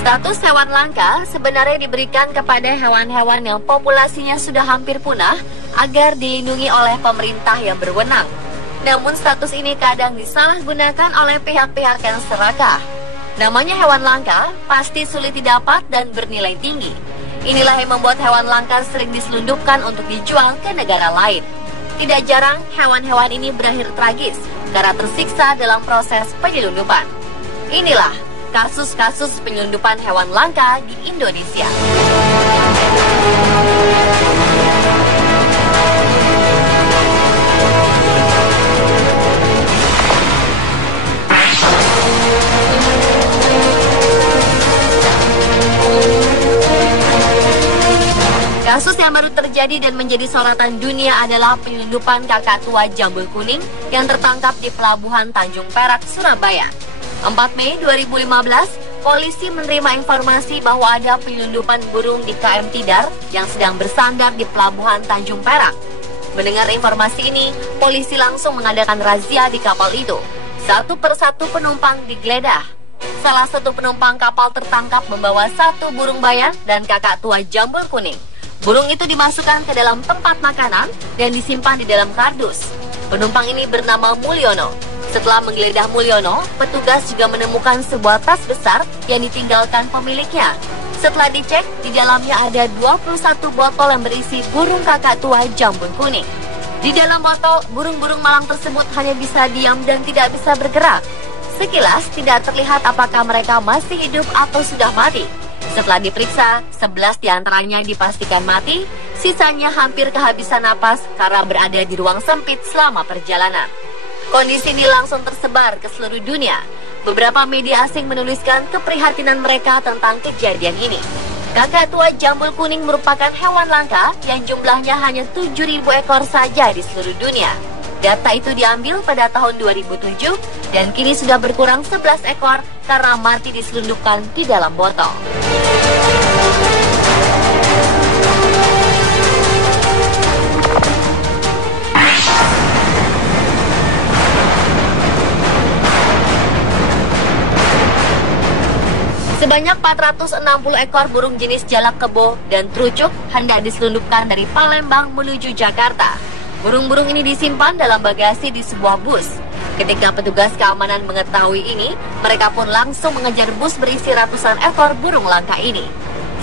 Status hewan langka sebenarnya diberikan kepada hewan-hewan yang populasinya sudah hampir punah agar dilindungi oleh pemerintah yang berwenang. Namun status ini kadang disalahgunakan oleh pihak-pihak yang serakah. Namanya hewan langka pasti sulit didapat dan bernilai tinggi. Inilah yang membuat hewan langka sering diselundupkan untuk dijual ke negara lain. Tidak jarang hewan-hewan ini berakhir tragis karena tersiksa dalam proses penyelundupan. Inilah kasus-kasus penyelundupan hewan langka di Indonesia. Kasus yang baru terjadi dan menjadi sorotan dunia adalah penyelundupan kakak tua jambul kuning yang tertangkap di Pelabuhan Tanjung Perak, Surabaya. 4 Mei 2015, polisi menerima informasi bahwa ada penyelundupan burung di KM Tidar yang sedang bersandar di Pelabuhan Tanjung Perak. Mendengar informasi ini, polisi langsung mengadakan razia di kapal itu. Satu persatu penumpang digeledah. Salah satu penumpang kapal tertangkap membawa 1 burung bayang dan kakak tua jambul kuning. Burung itu dimasukkan ke dalam tempat makanan dan disimpan di dalam kardus. Penumpang ini bernama Mulyono. Setelah menggeledah Mulyono, petugas juga menemukan sebuah tas besar yang ditinggalkan pemiliknya. Setelah dicek, di dalamnya ada 21 botol yang berisi burung kakak tua jambul kuning. Di dalam botol, burung-burung malang tersebut hanya bisa diam dan tidak bisa bergerak. Sekilas tidak terlihat apakah mereka masih hidup atau sudah mati. Setelah diperiksa, 11 diantaranya dipastikan mati, sisanya hampir kehabisan napas karena berada di ruang sempit selama perjalanan. Kondisi ini langsung tersebar ke seluruh dunia. Beberapa media asing menuliskan keprihatinan mereka tentang kejadian ini. Kakak tua jambul kuning merupakan hewan langka yang jumlahnya hanya 7.000 ekor saja di seluruh dunia. Data itu diambil pada tahun 2007 dan kini sudah berkurang 11 ekor karena mati diselundupkan di dalam botol. Sebanyak 460 ekor burung jenis jalak kebo dan trucuk hendak diselundupkan dari Palembang menuju Jakarta. Burung-burung ini disimpan dalam bagasi di sebuah bus. Ketika petugas keamanan mengetahui ini, mereka pun langsung mengejar bus berisi ratusan ekor burung langka ini.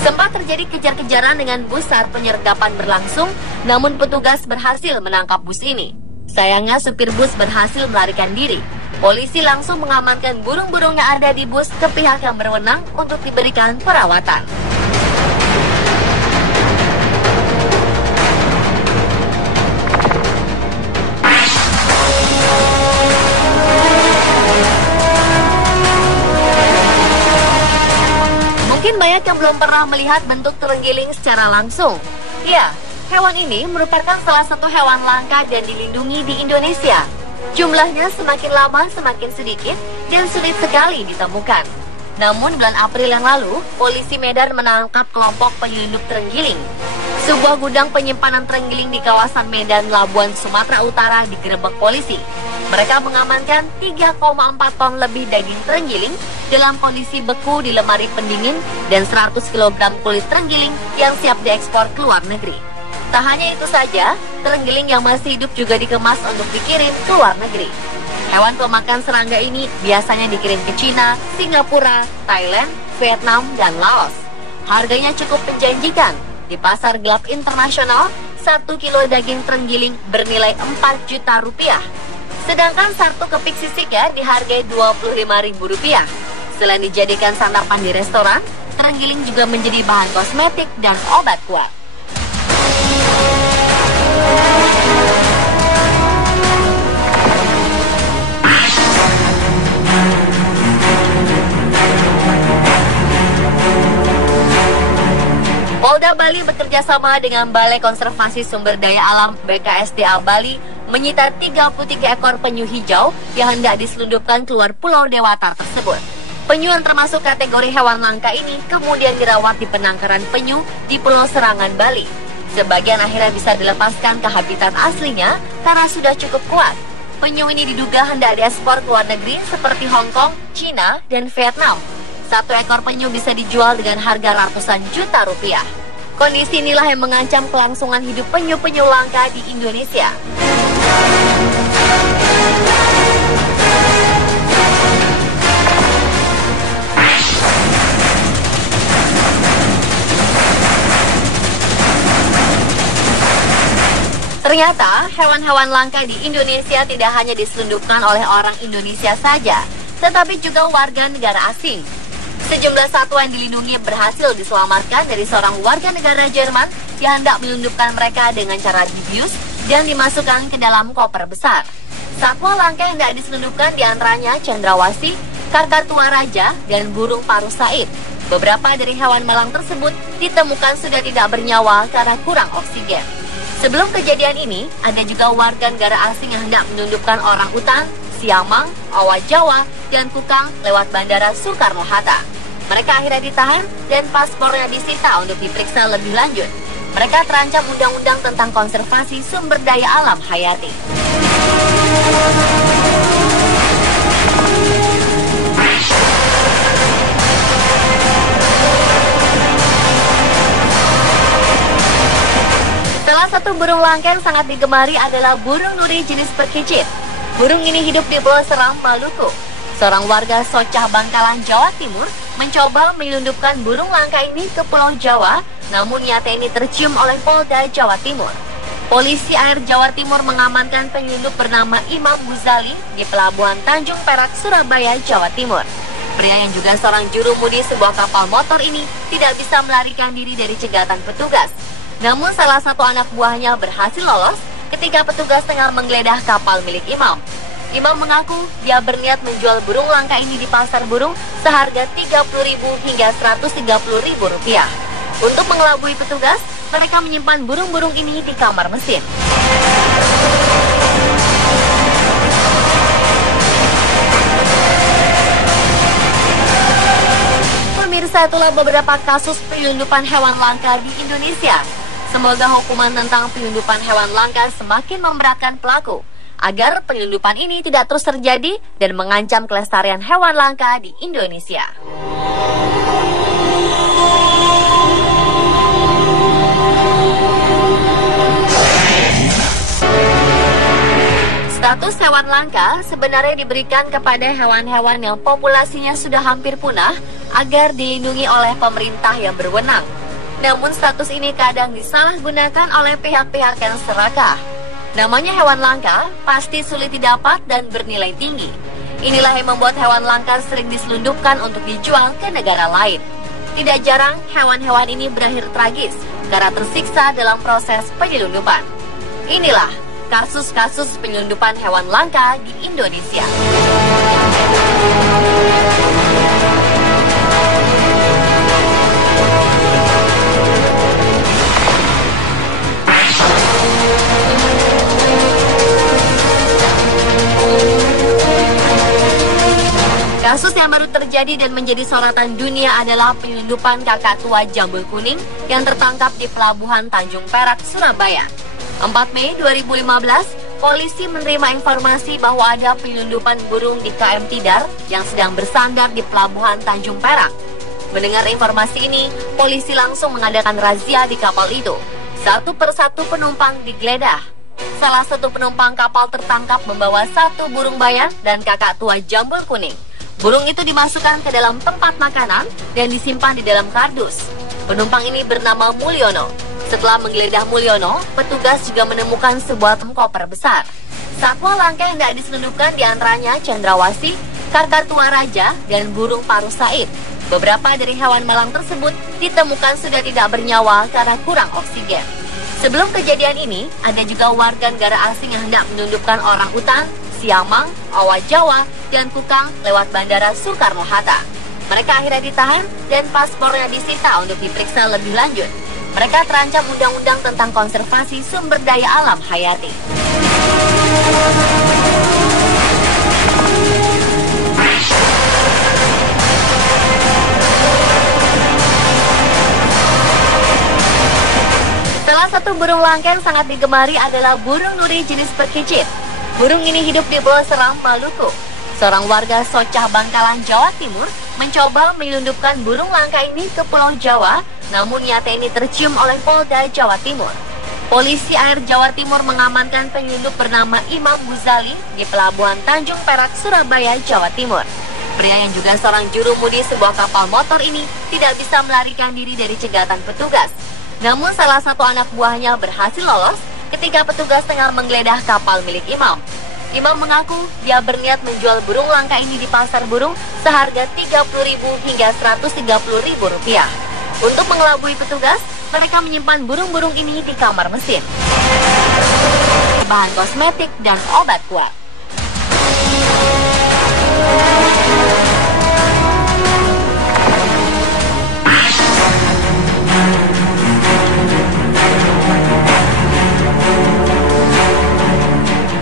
Sempat terjadi kejar-kejaran dengan bus saat penyergapan berlangsung, namun petugas berhasil menangkap bus ini. Sayangnya supir bus berhasil melarikan diri. Polisi langsung mengamankan burung-burung yang ada di bus ke pihak yang berwenang untuk diberikan perawatan. Mungkin banyak yang belum pernah melihat bentuk terenggiling secara langsung. Ya, hewan ini merupakan salah satu hewan langka dan dilindungi di Indonesia. Jumlahnya semakin lama semakin sedikit dan sulit sekali ditemukan. Namun bulan April yang lalu, polisi Medan menangkap kelompok penyelundup terenggiling. Sebuah gudang penyimpanan terenggiling di kawasan Medan, Labuan, Sumatera Utara digerebek polisi. Mereka mengamankan 3,4 ton lebih daging terenggiling dalam kondisi beku di lemari pendingin dan 100 kg kulit terenggiling yang siap diekspor ke luar negeri. Tak hanya itu saja, terenggiling yang masih hidup juga dikemas untuk dikirim ke luar negeri. Hewan pemakan serangga ini biasanya dikirim ke Cina, Singapura, Thailand, Vietnam, dan Laos. Harganya cukup menjanjikan. Di pasar gelap internasional, 1 kilo daging terenggiling bernilai 4 juta rupiah. Sedangkan 1 kepik sisiknya dihargai Rp25.000. Selain dijadikan santapan di restoran, terenggiling juga menjadi bahan kosmetik dan obat kuat. Polda Bali bekerja sama dengan Balai Konservasi Sumber Daya Alam BKSDA Bali menyita 33 ekor penyu hijau yang hendak diselundupkan keluar Pulau Dewata tersebut. Penyu yang termasuk kategori hewan langka ini kemudian dirawat di penangkaran penyu di Pulau Serangan, Bali. Sebagian akhirnya bisa dilepaskan ke habitat aslinya karena sudah cukup kuat. Penyu ini diduga hendak diekspor ke luar negeri seperti Hong Kong, China, dan Vietnam. Satu ekor penyu bisa dijual dengan harga ratusan juta rupiah. Kondisi inilah yang mengancam kelangsungan hidup penyu-penyu langka di Indonesia. Ternyata, hewan-hewan langka di Indonesia tidak hanya diselundupkan oleh orang Indonesia saja, tetapi juga warga negara asing. Sejumlah satwa yang dilindungi berhasil diselamatkan dari seorang warga negara Jerman yang hendak menyelundupkan mereka dengan cara dibius dan dimasukkan ke dalam koper besar. Satwa langka yang hendak diselundupkan diantaranya cendrawasih, kakatua raja, dan burung paruh said. Beberapa dari hewan malang tersebut ditemukan sudah tidak bernyawa karena kurang oksigen. Sebelum kejadian ini, ada juga warga negara asing yang hendak menyelundupkan orang utan, siamang, owa Jawa, dan kukang lewat Bandara Soekarno-Hatta. Mereka akhirnya ditahan dan paspornya disita untuk diperiksa lebih lanjut. Mereka terancam undang-undang tentang konservasi sumber daya alam hayati. Salah satu burung langka yang sangat digemari adalah burung nuri jenis perkicit. Burung ini hidup di Pulau Seram, Maluku. Seorang warga Socah, Bangkalan, Jawa Timur mencoba menyelundupkan burung langka ini ke Pulau Jawa, namun nyata ini tercium oleh Polda Jawa Timur. Polisi Air Jawa Timur mengamankan penyelundup bernama Imam Ghazali di Pelabuhan Tanjung Perak, Surabaya, Jawa Timur. Pria yang juga seorang jurumudi sebuah kapal motor ini tidak bisa melarikan diri dari cegatan petugas. Namun salah satu anak buahnya berhasil lolos ketika petugas tengah menggeledah kapal milik Imam. Imam mengaku dia berniat menjual burung langka ini di pasar burung seharga Rp30.000 hingga Rp130.000. Untuk mengelabui petugas, mereka menyimpan burung-burung ini di kamar mesin. Pemirsa, itulah beberapa kasus penyelundupan hewan langka di Indonesia. Semoga hukuman tentang penyelundupan hewan langka semakin memberatkan pelaku, agar penyelundupan ini tidak terus terjadi dan mengancam kelestarian hewan langka di Indonesia. Status hewan langka sebenarnya diberikan kepada hewan-hewan yang populasinya sudah hampir punah agar dilindungi oleh pemerintah yang berwenang. Namun status ini kadang disalahgunakan oleh pihak-pihak yang serakah. Namanya hewan langka pasti sulit didapat dan bernilai tinggi. Inilah yang membuat hewan langka sering diselundupkan untuk dijual ke negara lain. Tidak jarang hewan-hewan ini berakhir tragis karena tersiksa dalam proses penyelundupan. Inilah kasus-kasus penyelundupan hewan langka di Indonesia. Kasus yang baru terjadi dan menjadi sorotan dunia adalah penyelundupan kakak tua jambul kuning yang tertangkap di Pelabuhan Tanjung Perak, Surabaya. 4 Mei 2015, polisi menerima informasi bahwa ada penyelundupan burung di KM Tidar yang sedang bersandar di Pelabuhan Tanjung Perak. Mendengar informasi ini, polisi langsung mengadakan razia di kapal itu. Satu persatu penumpang digeledah. Salah satu penumpang kapal tertangkap membawa satu burung bayar dan kakak tua jambul kuning. Burung itu dimasukkan ke dalam tempat makanan dan disimpan di dalam kardus. Penumpang ini bernama Mulyono. Setelah menggeledah Mulyono, petugas juga menemukan sebuah koper besar. Satwa langka yang tidak diselundupkan diantaranya cendrawasih, kakatua raja, dan burung paruh said. Beberapa dari hewan malang tersebut ditemukan sudah tidak bernyawa karena kurang oksigen. Sebelum kejadian ini, ada juga warga negara asing yang hendak menyelundupkan orang utan, siamang, owa Jawa, dan kukang lewat Bandara Soekarno-Hatta. Mereka akhirnya ditahan dan paspornya disita untuk diperiksa lebih lanjut. Mereka terancam undang-undang tentang konservasi sumber daya alam hayati. Salah satu burung langka yang sangat digemari adalah burung nuri jenis perkicit. Burung ini hidup di Pulau Seram, Maluku. Seorang warga Socah, Bangkalan, Jawa Timur mencoba menyelundupkan burung langka ini ke Pulau Jawa, namun nyata ini tercium oleh Polda Jawa Timur. Polisi Air Jawa Timur mengamankan penyelundup bernama Imam Ghazali di Pelabuhan Tanjung Perak, Surabaya, Jawa Timur. Pria yang juga seorang jurumudi sebuah kapal motor ini tidak bisa melarikan diri dari cegatan petugas. Namun salah satu anak buahnya berhasil lolos ketika petugas tengah menggeledah kapal milik Imam. Imam mengaku dia berniat menjual burung langka ini di pasar burung seharga Rp30.000 hingga Rp130.000. Untuk mengelabui petugas, mereka menyimpan burung-burung ini di kamar mesin. Bahan kosmetik dan obat kuat.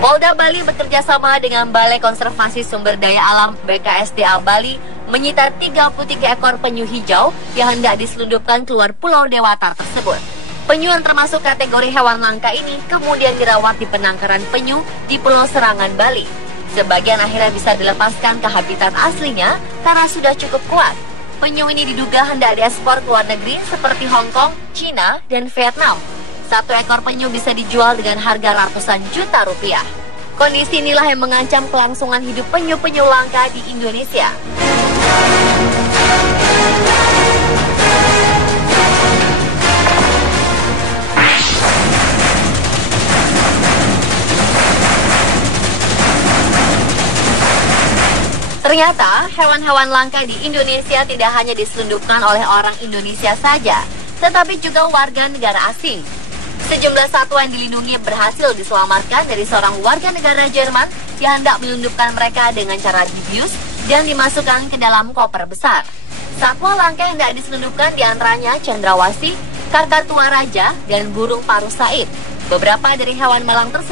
Polda Bali bekerjasama dengan Balai Konservasi Sumber Daya Alam BKSDA Bali menyita 33 ekor penyu hijau yang hendak diselundupkan keluar Pulau Dewata tersebut. Penyu yang termasuk kategori hewan langka ini kemudian dirawat di penangkaran penyu di Pulau Serangan, Bali. Sebagian akhirnya bisa dilepaskan ke habitat aslinya karena sudah cukup kuat. Penyu ini diduga hendak diekspor ke luar negeri seperti Hong Kong, China, dan Vietnam. Satu ekor penyu bisa dijual dengan harga ratusan juta rupiah. Kondisi inilah yang mengancam kelangsungan hidup penyu-penyu langka di Indonesia. Ternyata, hewan-hewan langka di Indonesia tidak hanya diselundupkan oleh orang Indonesia saja, tetapi juga warga negara asing. Sejumlah satwa yang dilindungi berhasil diselamatkan dari seorang warga negara Jerman yang hendak menyelundupkan mereka dengan cara dibius dan dimasukkan ke dalam koper besar. Satwa langka yang hendak diselundupkan diantaranya cendrawasih, kakatua raja, dan burung paruh said. Beberapa dari hewan malang tersebut